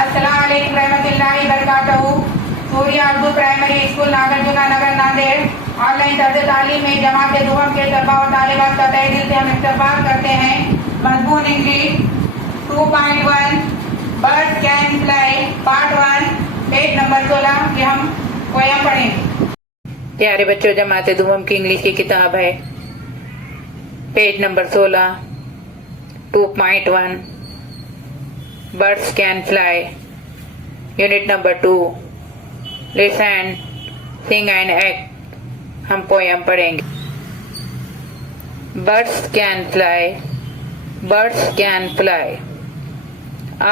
अस्सलाम वालेकुम रहमतुल्लाहि बरकातहू। सूर्या उर्दू प्राइमरी स्कूल नागार्जुना नगर नांदेड़ ऑनलाइन तर्ज तालीम में जमात दुहम के तलबा और तालिबात का तहे दिल से हम इस्तकबाल करते हैं। मजमून English 2.1 birds can fly part 1 page number 16 की हम पोयम पढ़ेंगे। प्यारे बच्चों, जमात दुहम की इंग्लिश की किताब है, page number 16 2.1 birds can fly, unit number 2 listen sing and act. हम पोयम पढ़ेंगे। Birds can fly, birds can fly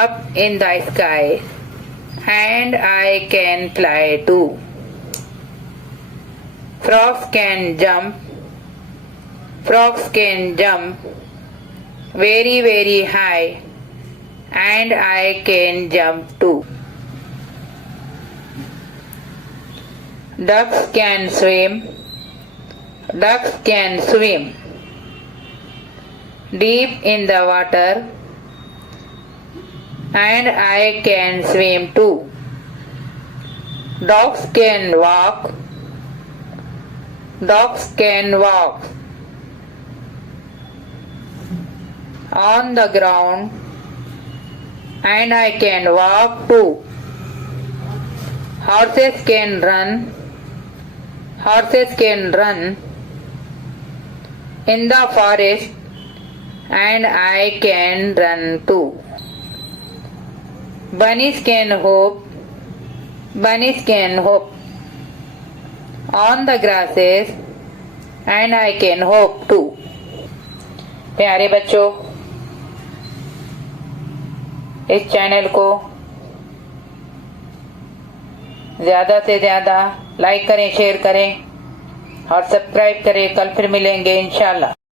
up in the sky, and I can fly too. Frogs can jump very, very high, and I can jump too. Ducks can swim deep in the water, and I can swim too. Dogs can walk on the ground, and I can walk too. Horses can run in the forest, and I can run too. Bunnies can hop on the grasses, and I can hop too. प्यारे बच्चों, इस चैनल को ज़्यादा से ज़्यादा लाइक करें, शेयर करें और सब्सक्राइब करें। कल फिर मिलेंगे इंशाल्लाह।